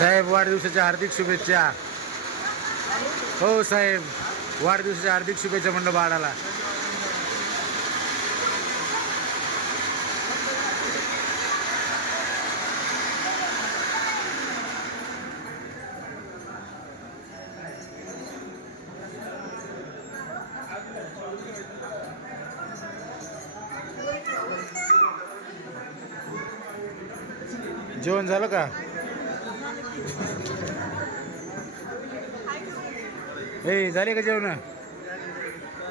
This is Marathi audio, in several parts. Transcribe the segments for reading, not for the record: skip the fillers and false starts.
साहेब वाढदिवसाच्या हार्दिक शुभेच्छा. हो साहेब, वाढदिवसाच्या हार्दिक शुभेच्छा म्हणलं बाळाला. जेवण झालं का? ए झाले का जेवण?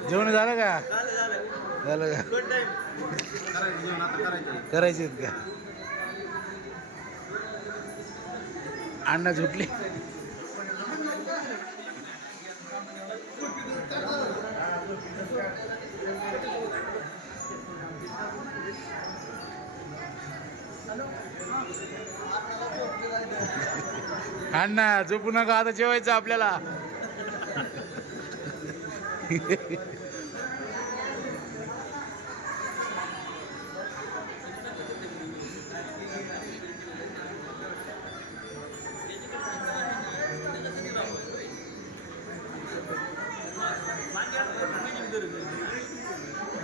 जेवण झालं का? झालं का? करायचे आहेत का? अण्णा झुटले. अण्णा झोपू नका, आता जेवायचं आपल्याला.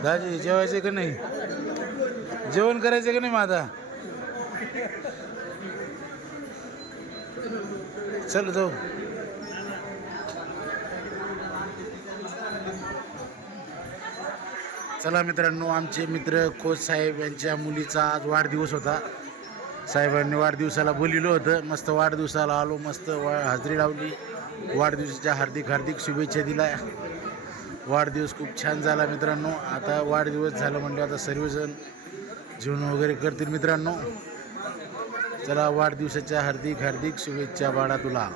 दाजी जेवायचे का नाही? जेवण करायचं का नाही माझा? चल जाऊ. चला मित्रांनो, आमचे मित्र खोत साहेब यांच्या मुलीचा आज वाढदिवस होता. साहेबांनी वाढदिवसाला बोलिवलं होतं. मस्त वाढदिवसाला आलो, मस्त हजेरी लावली, वाढदिवसाच्या हार्दिक हार्दिक शुभेच्छा दिल्या. वाढदिवस खूप छान झाला मित्रांनो. आता वाढदिवस झालं म्हणजे आता सर्वजण जेवण वगैरे करतील मित्रांनो. चला, वाढदिवसाच्या हार्दिक हार्दिक शुभेच्छा बाळा तुला.